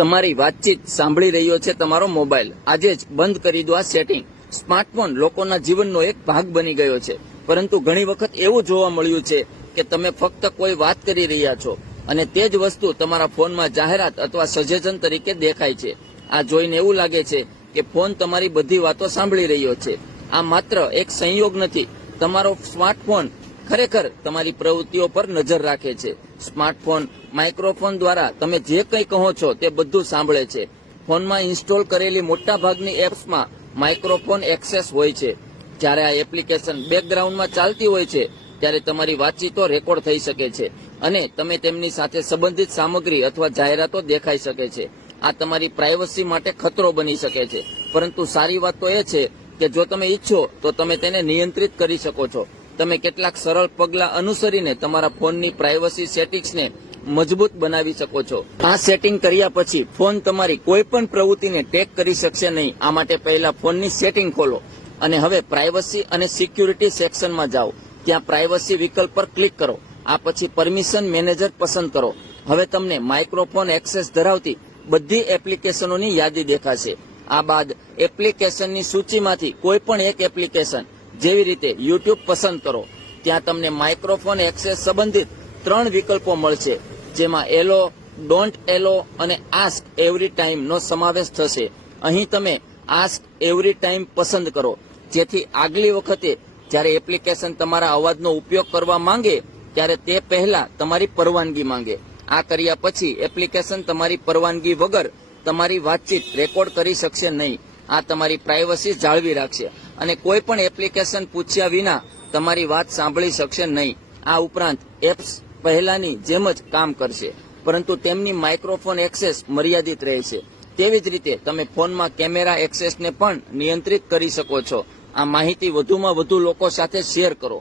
તમારી વાતચીત સાંભળી રહ્યો છે તમારો મોબાઈલ. આજે જ બંધ કરી દો આ સેટિંગ. સ્માર્ટફોન લોકોના જીવનનો એક ભાગ બની ગયો છે, પરંતુ ઘણી વખત એવું જોવા મળ્યું છે કે તમે ફક્ત કોઈ વાત કરી રહ્યા છો અને તે જ વસ્તુ તમારા ફોનમાં જાહેરાત અથવા સજેશન તરીકે દેખાય છે. આ જોઈને એવું લાગે છે કે ફોન તમારી બધી વાતો સાંભળી રહ્યો છે. આ માત્ર એક સંયોગ નથી. તમારો સ્માર્ટફોન ખરેખર તમારી પ્રવૃત્તિઓ પર નજર રાખે છે. સ્માર્ટફોન માઇક્રોફોન દ્વારા તમે જે કંઈ કહો છો તે બધું સાંભળે છે. ફોનમાં ઇન્સ્ટોલ કરેલી મોટાભાગની એપ્સમાં માઇક્રોફોન એક્સેસ હોય છે. જ્યારે આ એપ્લિકેશન બેકગ્રાઉન્ડમાં ચાલતી હોય છે ત્યારે તમારી વાતચીતો રેકોર્ડ થઈ શકે છે અને તમે તેમની સાથે સંબંધિત સામગ્રી અથવા જાહેરાતો દેખાઈ શકે છે. આ તમારી પ્રાઇવસી માટે ખતરો બની શકે છે, પરંતુ સારી વાત તો એ છે કે જો તમે ઈચ્છો તો તમે તેને નિયંત્રિત કરી શકો છો. તમે કેટલાક સરળ પગલાં અનુસરીને તમારા ફોનની પ્રાઇવસી સેટિંગ્સને મજબૂત બનાવી શકો છો. આ સેટિંગ કર્યા પછી ફોન તમારી કોઈ પણ પ્રવૃત્તિને ટેગ કરી શકશે નહીં. આ માટે પહેલા ફોનની સેટિંગ ખોલો અને હવે પ્રાઇવસી અને સિક્યુરિટી સેક્શનમાં જાઓ. ત્યાં પ્રાઇવસી વિકલ્પ પર ક્લિક કરો. આ પછી પરમિશન મેનેજર પસંદ કરો. હવે તમને માઇક્રોફોન એક્સેસ ધરાવતી બધી એપ્લિકેશનોની યાદી દેખાશે. આ બાદ એપ્લિકેશનની સૂચિમાંથી કોઈ પણ એક એપ્લિકેશન જેવી રીતે યુટ્યુબ પસંદ કરો. ત્યાં તમને માઇક્રોફોન એક્સેસ સંબંધિત 3 વિકલ્પો મળશે, જેમાં એલો, ડોન્ટ એલો અને આસ્ક એવરી ટાઈમ નો સમાવેશ થશે. અહીં તમે આસ્ક એવરી ટાઈમ પસંદ કરો, જેથી આગલી વખતે જ્યારે એપ્લિકેશન તમારા અવાજનો ઉપયોગ કરવા માંગે ત્યારે તે પહેલા તમારી પરવાનગી માંગે. આ કર્યા પછી એપ્લિકેશન તમારી પરવાનગી વગર તમારી વાતચીત રેકોર્ડ કરી શકશે નહીં. આ તમારી પ્રાઇવસી જાળવી રાખશે અને કોઈ પણ એપ્લિકેશન પૂછ્યા વિના તમારી વાત સાંભળી શકશે નહીં. આ ઉપરાંત એપ્સ પહેલાની જેમ જ કામ કરશે, પરંતુ તેમની માઇક્રોફોન એક્સેસ મર્યાદિત રહેશે. તેવી જ રીતે તમે ફોનમાં કેમેરા એક્સેસને પણ નિયંત્રિત કરી શકો છો. આ માહિતી વધુમાં વધુ લોકો સાથે શેર કરો.